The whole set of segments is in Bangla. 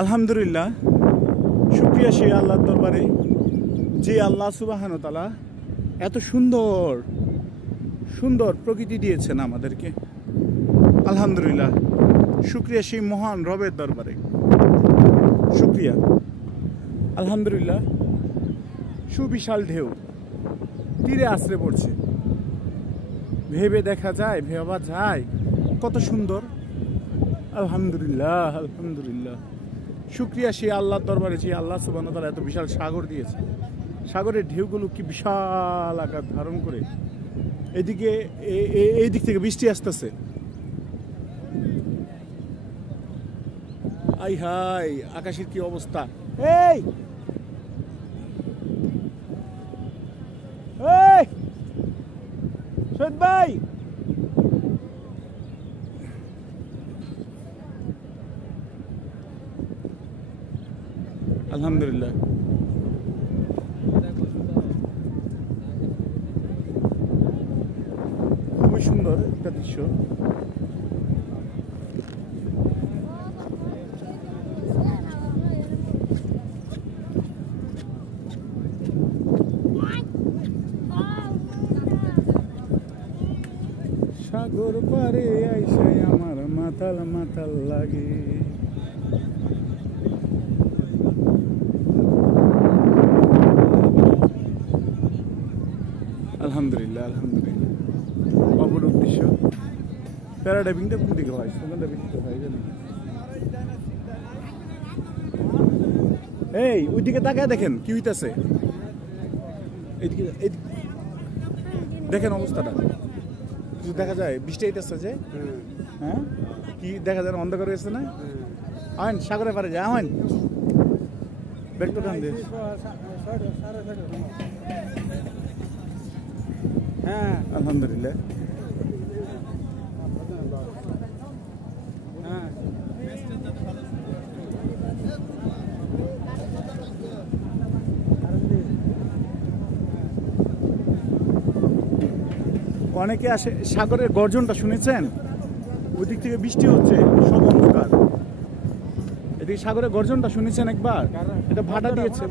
আলহামদুলিল্লাহ, শুকরিয়া সেই আল্লাহর দরবারে যে আল্লাহ সুবহানাহু ওয়া তাআলা এত সুন্দর সুন্দর প্রকৃতি দিয়েছেন আমাদেরকে। আলহামদুলিল্লাহ, শুকরিয়া সেই মহান রবের দরবারে, শুকরিয়া। আলহামদুলিল্লাহ, সুবিশাল ঢেউ তীরে আশ্রে পড়ছে, ভেবে দেখা যায়, ভাবা যায় কত সুন্দর। আলহামদুলিল্লাহ, আলহামদুলিল্লাহ, শুকরিয়া সেই আল্লাহর দরবারে যে আল্লাহ সুবহানাহু ওয়া তাআলা এত বিশাল সাগর দিয়েছে। সাগরের ঢেউগুলো কি বিশাল আকার ধারণ করে এদিকে এই দিক থেকে বৃষ্টি আসতেছে। আই হাই, আকাশের কি অবস্থা! এই এই সৈয়দ ভাই, আলহামদুলিল্লাহ, খুবই সুন্দর একটা দৃশ্য। সাগর পারে আইসাই আমার মাতাল মাতাল লাগে। আলহামদুলিল্লাহ, আলহামদুলিল্লাহ, অপরূপ দৃশ্য। প্যারাডাইভিংটা কোন দিকে হয়? সেখানটা বেশি তো হয় জানি। এই ওইদিকে তাকায় দেখেন কি হইতেছে, এইদিকে দেখেন অবস্থাটা, কিছু দেখা যায়? বৃষ্টি হইতেছে যে, হ্যাঁ, কি দেখা যায়? অন্ধকার হয়েছে না? আইন সাগরে পারে যায়, আইন ব্যাগটা টান দিয়ে। হ্যাঁ, আলহামদুলিল্লাহ, অনেকে আসে। সাগরের গর্জনটা শুনেছেন? ওই দিক থেকে বৃষ্টি হচ্ছে, সব অন্ধকার। এদিকে সাগরের গর্জনটা শুনেছেন একবার? এটা ভাটা দিয়েছে।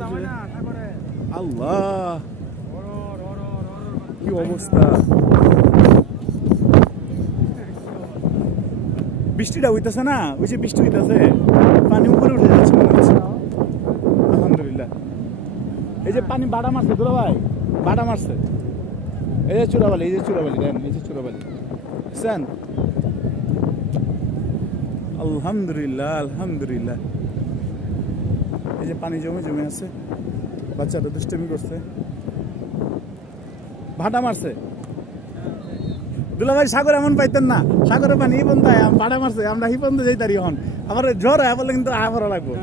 আল্লাহ, কি অবস্থা! বৃষ্টিটা হইতেছে না, ওই যে বৃষ্টি হইতেছে, পানি উপরে উঠে যাচ্ছে মনে হচ্ছে। আলহামদুলিল্লাহ, এই যে পানি বাড়া মারছে, দুলা ভাই বাড়া মারছে। এই যে চূড়াবালি, এই যে চূড়াবালি, দেন এই যে চূড়াবালি, বুঝছেন? আলহামদুলিল্লাহ, আলহামদুলিল্লাহ, এই যে পানি জমে জমে আছে, বাচ্চারা দুষ্টামি করছে, ভাটা মারছে। দুলা ভাই সাগর এমন পাইতেন না, সাগরের পানি এই পর্যন্ত ভাটা মারছে, আমরা এই পর্যন্ত যাইতারি। এখন আবার জ্বর হয় বলে কিন্তু আবার লাগবো।